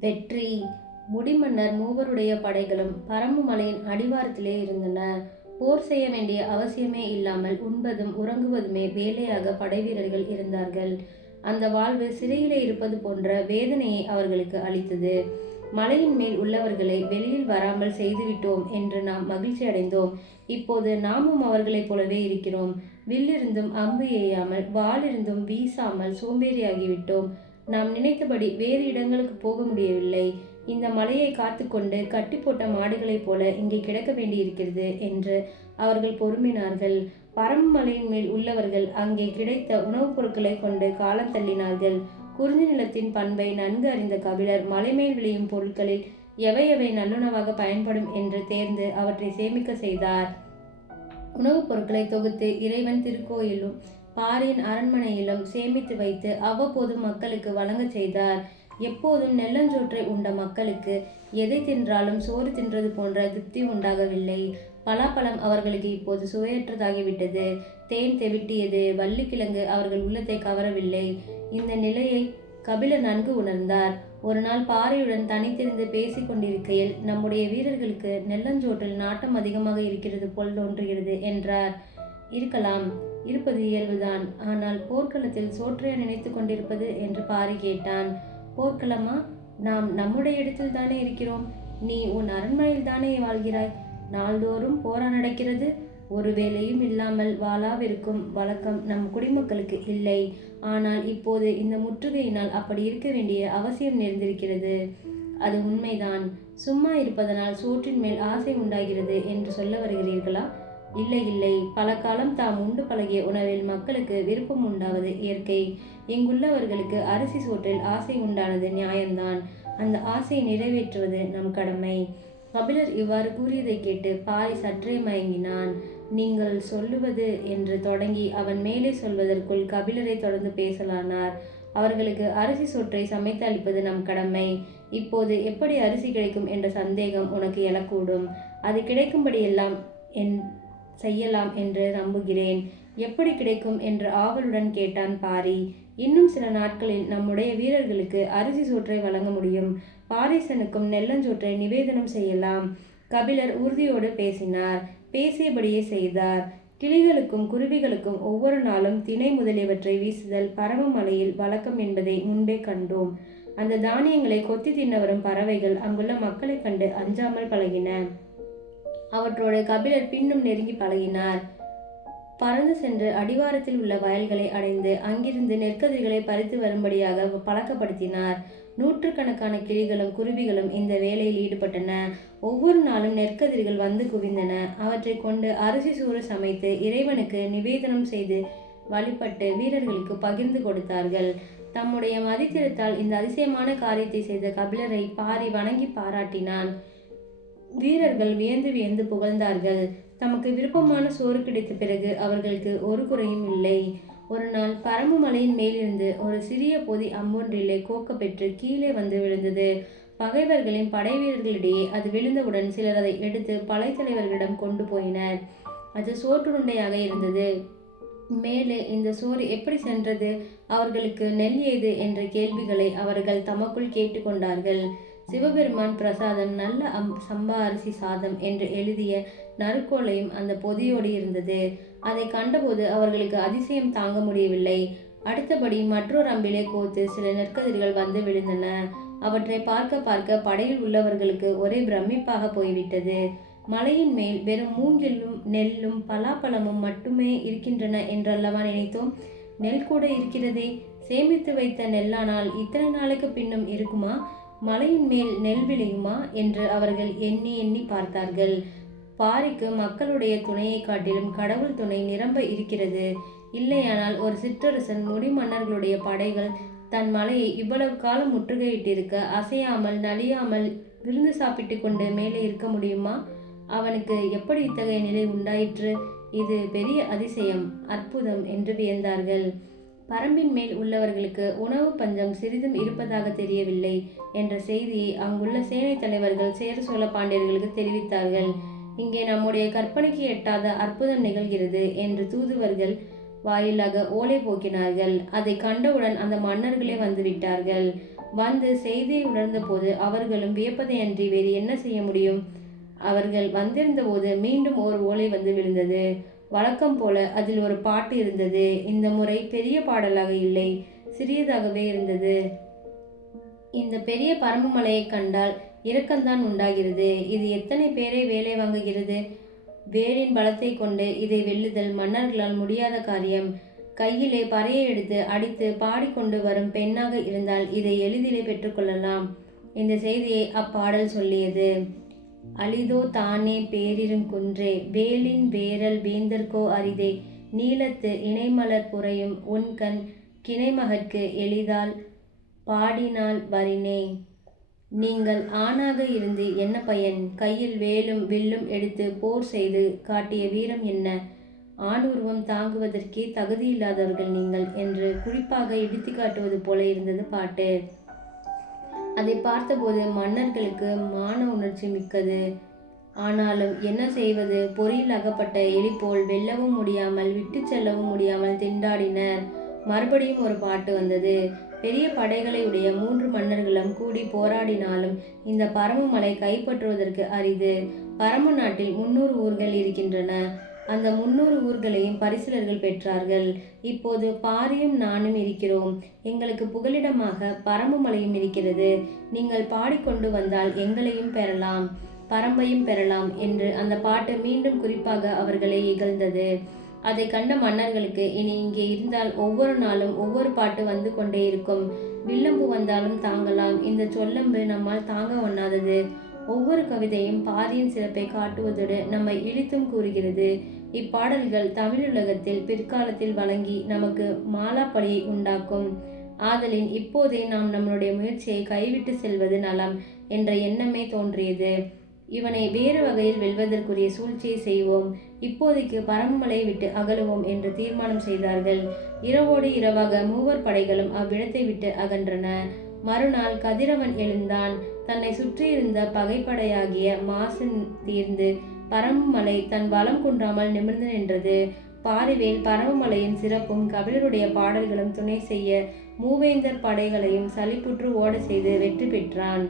வெற்றி. முடிமன்னர் மூவருடைய படைகளும் பரம்பு மலையின் அடிவாரத்திலே இருந்தன. போர் செய்ய வேண்டிய அவசியமே இல்லாமல் உண்பதும் உறங்குவதுமே வேலையாக படைவீரர்கள் இருந்தார்கள். அந்த வாழ்வு சிறையிலே இருப்பது போன்ற வேதனையை அவர்களுக்கு அளித்தது. மலையின் மேல் உள்ளவர்களை வெளியில் வராமல் செய்துவிட்டோம் என்று நாம் மகிழ்ச்சி அடைந்தோம். இப்போது நாமும் அவர்களைப் போலவே இருக்கிறோம். வில்லிருந்தும் அம்பு எய்யாமல் வாளிருந்தும் வீசாமல் சோம்பேறியாகிவிட்டோம். நாம் நினைத்தபடி வேறு இடங்களுக்கு போக முடியவில்லை. இந்த மலையை காத்துக்கொண்டு கட்டி போட்ட மாடுகளைப் போல இங்கே கிடக்க வேண்டியிருக்கிறது என்று அவர்கள் பொறுமினார்கள். பரம்பு மலையின் மேல் உள்ளவர்கள் அங்கே கிடைத்த உணவுப் பொருட்களை கொண்டு காலம் தள்ளினார்கள். குறிஞ்சி நிலத்தின் பண்பை நன்கு அறிந்த கபிலர் மலைமேல் விளையும் பொருட்களில் எவை எவை நல்லுணவாக பயன்படும் என்று தேர்ந்து அவற்றை சேமிக்க செய்தார். உணவுப் பொருட்களை தொகுத்து இறைவன் திருக்கோயிலும் பாரியின் அரண்மனையிலும் சேமித்து வைத்து அவ்வப்போது மக்களுக்கு வழங்கச் செய்தார். எப்போதும் நெல்லஞ்சோற்றை உண்ட மக்களுக்கு எதை தின்றாலும் சோறு தின்றது போன்ற திருப்தி உண்டாகவில்லை. பலாப்பழம் அவர்களுக்கு இப்போது சுவையற்றதாகிவிட்டது. தேன் தெவிட்டியது. வள்ளிக்கிழங்கு அவர்கள் உள்ளத்தை கவரவில்லை. இந்த நிலையை கபிலர் நன்கு உணர்ந்தார். ஒரு நாள் பாறையுடன் தனித்திருந்து பேசிக் கொண்டிருக்கையில் நம்முடைய வீரர்களுக்கு நெல்லஞ்சோற்றில் நாட்டம் அதிகமாக இருக்கிறது போல் தோன்றுகிறது என்றார். இருக்கலாம். இருப்பது இயல்புதான். ஆனால் போர்க்களத்தில் சோற்றையா நினைத்து கொண்டிருப்பது என்று பாரி கேட்டான். போர்க்களமா? நாம் நம்முடைய இடத்தில் தானே இருக்கிறோம். நீ உன் அரண்மனையில் தானே வாழ்கிறாய். நாள்தோறும் போரா நடக்கிறது. ஒரு வேலையும் இல்லாமல் வாழாவிருக்கும் வழக்கம் நம் குடிமக்களுக்கு இல்லை. ஆனால் இப்போது இந்த முற்றுகையினால் அப்படி இருக்க வேண்டிய அவசியம் நேர்ந்திருக்கிறது அது உண்மைதான். சும்மா இருப்பதனால் சோற்றின் மேல் ஆசை உண்டாகிறது என்று சொல்ல வருகிறீர்களா? இல்லை இல்லை. பல காலம் தாம் உண்டு பழகிய உணவில் மக்களுக்கு விருப்பம் உண்டாவது இயற்கை. இங்குள்ளவர்களுக்கு அரிசி சோற்றில் ஆசை உண்டானது நியாயம்தான். அந்த ஆசையை நிறைவேற்றுவது நம் கடமை. கபிலர் இவ்வாறு கூறியதை கேட்டு பாரி சற்றே மயங்கினான். நீங்கள் சொல்லுவது என்று தொடங்கி அவன் மேலே சொல்வதற்குள் கபிலரை தொடர்ந்து பேசலானார். அவர்களுக்கு அரிசி சோற்றை சமைத்து அளிப்பது நம் கடமை. இப்போது எப்படி அரிசி கிடைக்கும் என்ற சந்தேகம் உனக்கு எழக்கூடும். அது கிடைக்கும்படியெல்லாம் என் செய்யலாம் என்று நம்புகிறேன். எப்படி கிடைக்கும் என்று ஆவலுடன் கேட்டான் பாரி. இன்னும் சில நாட்களில் நம்முடைய வீரர்களுக்கு அரிசி சோற்றை வழங்க முடியும். பாரிசனுக்கும் நெல்லஞ்சோற்றை நிவேதனம் செய்யலாம். கபிலர் உறுதியோடு பேசினார். பேசியபடியே செய்தார். கிளிகளுக்கும் குருவிகளுக்கும் ஒவ்வொரு நாளும் திணை முதலியவற்றை வீசுதல் பரவமலையில் வழக்கம் என்பதை முன்பே கண்டோம். அந்த தானியங்களை கொத்தி தின்ன வரும் பறவைகள் அங்குள்ள மக்களைக் கண்டு அஞ்சாமல் பழகின. அவற்றோடு கபிலர் பின்னும் நெருங்கி பழகினார். பறந்து சென்று அடிவாரத்தில் உள்ள வயல்களை அடைந்து அங்கிருந்து நெற்கதிர்களை பறித்து வரும்படியாக பழக்கப்படுத்தினார். நூற்றுக்கணக்கான கிளிகளும் குருவிகளும் இந்த வேலையில் ஈடுபட்டன. ஒவ்வொரு நாளும் நெற்கதிர்கள் வந்து குவிந்தன. அவற்றை கொண்டு அரிசி சூறு சமைத்து இறைவனுக்கு நிவேதனம் செய்து வழிபட்டு வீரர்களுக்கு பகிர்ந்து கொடுத்தார்கள். தம்முடைய மதித்திருத்தால் இந்த அதிசயமான காரியத்தை செய்த கபிலரை பாரி வணங்கி பாராட்டினான். வீரர்கள் வியந்து வியந்து புகழ்ந்தார்கள். தமக்கு விருப்பமான சோறு கிடைத்த பிறகு அவர்களுக்கு ஒரு குறையும் இல்லை. ஒரு நாள் பரம்பு மலையின் மேலிருந்து ஒரு சிறிய பொதி அம்பொன்றிலே கோக்க பெற்று கீழே வந்து விழுந்தது. பகைவர்களின் படை வீரர்களிடையே அது விழுந்தவுடன் சிலர் அதை எடுத்து படைத்தலைவர்களிடம் கொண்டு போயினர். அது சோற்றுருண்டையாக இருந்தது. மேலே இந்த சோறு எப்படி சென்றது? அவர்களுக்கு நெல் ஏது? என்ற கேள்விகளை அவர்கள் தமக்குள் கேட்டுக்கொண்டார்கள் சிவபெருமான் பிரசாதம் நல்ல அம் சம்பா அரிசி சாதம் என்று எழுதிய நறுக்கோலையும் அந்த பொதியோடு இருந்தது. அதை கண்டபோது அவர்களுக்கு அதிசயம் தாங்க முடியவில்லை. அடுத்தபடி மற்றொரு அம்பிலே கோத்து சில நெற்கதிர்கள் வந்து விழுந்தன. அவற்றை பார்க்க பார்க்க படையில் உள்ளவர்களுக்கு ஒரே பிரமிப்பாக போய்விட்டது. மலையின் மேல் வெறும் மூங்கிலும் நெல்லும் பலாப்பழமும் மட்டுமே இருக்கின்றன என்றல்லவா நினைத்தோம். நெல் கூட இருக்கிறதே. சேமித்து வைத்த நெல்லானால் இத்தனை நாளுக்கு பின்னும் இருக்குமா? மலையின் மேல் நெல் விளையுமா? என்று அவர்கள் எண்ணி எண்ணி பார்த்தார்கள். பாரிக்கு மக்களுடைய துணையை காட்டிலும் கடவுள் துணை நிரம்ப இருக்கிறது. இல்லையானால் ஒரு சிற்றரசன் முடிமன்னர்களுடைய படைகள் தன் மலையை இவ்வளவு காலம் முற்றுகையிட்டிருக்க அசையாமல் நலியாமல் விருந்து சாப்பிட்டு கொண்டு மேலே இருக்க முடியுமா? அவனுக்கு எப்படி இத்தகைய நிலை உண்டாயிற்று? இது பெரிய அதிசயம் அற்புதம் என்று வியந்தார்கள். பரம்பின் மேல் உள்ளவர்களுக்கு உணவு பஞ்சம் சிறிதும் இருப்பதாக தெரியவில்லை என்ற செய்தியை அங்குள்ள சேனை தலைவர்கள் சேர சோழ பாண்டியர்களுக்கு தெரிவித்தார்கள். இங்கே நம்முடைய கற்பனைக்கு எட்டாத அற்புதம் நிகழ்கிறது என்று தூதுவர்கள் வாயிலாக ஓலை போக்கினார்கள். அதை கண்டவுடன் அந்த மன்னர்களே வந்துவிட்டார்கள். வந்து செய்தியை உணர்ந்தபோது அவர்களும் வியப்பதையன்றி வேறு என்ன செய்ய முடியும்? அவர்கள் வந்திருந்தபோது மீண்டும் ஒரு ஓலை வந்து விழுந்தது. வழக்கம் போல அதில் ஒரு பாட்டு இருந்தது. இந்த முறை பெரிய பாடலாக இல்லை சிறியதாகவே இருந்தது. இந்த பெரிய பரம்பு மலையை கண்டால் இரக்கம்தான் உண்டாகிறது. இது எத்தனை பேரை வேலை வாங்குகிறது? வேரின் பலத்தை கொண்டு இதை வெல்லுதல் மன்னர்களால் முடியாத காரியம். கையிலே பறையை எடுத்து அடித்து பாடிக்கொண்டு வரும் பெண்ணாக இருந்தால் இதை எளிதிலே பெற்றுக்கொள்ளலாம் இந்த செய்தியை அப்பாடல் சொல்லியது. அளிதோ தானே பேரிருங்குன்றே வேலின் வேரல் வேந்தர்கோ அரிதே. நீலத்து இணைமலர் புரையும் உன்கண் கிணைமகற்கு எளிதால் பாடினால் வரினே நீங்கள் ஆணாக இருந்து என்ன பயன்? கையில் வேலும் வில்லும் எடுத்து போர் செய்து காட்டிய வீரம் என்ன? ஆண் உருவம் தாங்குவதற்கே தகுதியில்லாதவர்கள் நீங்கள் என்று குறிப்பாக இடித்து காட்டுவது போல இருந்தது பாட்டு. அதை பார்த்தபோது மன்னர்களுக்கு மான உணர்ச்சி மிக்கது. ஆனாலும் என்ன செய்வது? பொறியில் அகப்பட்ட எலி போல் வெல்லவும் முடியாமல் விட்டு செல்லவும் முடியாமல் திண்டாடினர். மறுபடியும் ஒரு பாட்டு வந்தது. பெரிய படைகளை உடைய மூன்று மன்னர்களும் கூடி போராடினாலும் இந்த பரம மலை கைப்பற்றுவதற்கு அரிது. பரம நாட்டில் முன்னூறு ஊர்கள் இருக்கின்றன. அந்த முன்னூறு ஊர்களையும் பரிசிலர்கள் பெற்றார்கள். இப்போது பாரியும் நானும் இருக்கிறோம். எங்களுக்கு புகலிடமாக பரம்பு மலையும் இருக்கிறது. நீங்கள் பாடிக்கொண்டு வந்தால் எங்களையும் பெறலாம். பரம்பையும் பெறலாம் என்று அந்த பாட்டு மீண்டும் குறிப்பாக அவர்களை இகழ்ந்தது. அதை கண்ட மன்னர்களுக்கு இனி இங்கே இருந்தால் ஒவ்வொரு நாளும் ஒவ்வொரு பாட்டு வந்து கொண்டே இருக்கும். வில்லம்பு வந்தாலும் தாங்கலாம். இந்த சொல்லம்பு நம்மால் தாங்க ஒண்ணாதது. ஒவ்வொரு கவிதையும் பாரியின் சிறப்பை காட்டுவதோடு நம்மை இழித்தும் கூறுகிறது. இப்பாடல்கள் தமிழுலகத்தில் பிற்காலத்தில் வழங்கி நமக்கு மாலாப்படியை உண்டாக்கும். ஆதலின் இப்போதே நாம் நம்மளுடைய முயற்சியை கைவிட்டு செல்வது நலம் என்ற எண்ணமே தோன்றியது. இவனை வேறு வகையில் வெல்வதற்குரிய சூழ்ச்சியை செய்வோம். இப்போதைக்கு பரம்பலை விட்டு அகலுவோம் என்று தீர்மானம் செய்தார்கள். இரவோடு இரவாக மூவர் படைகளும் அவ்விடத்தை விட்டு அகன்றன. மறுநாள் கதிரவன் எழுந்தான். தன்னை சுற்றியிருந்த பகைப்படையாகிய மாசு தீர்ந்து பரம்புமலை தன் பலம் குன்றாமல் நிமிர்ந்து நின்றது. பாரிவேல் பரமமலையின் சிறப்பும் கபிலருடைய பாடல்களும் துணை செய்ய மூவேந்தர் படைகளையும் சலிப்புற்று ஓட செய்து வெற்றி பெற்றான்.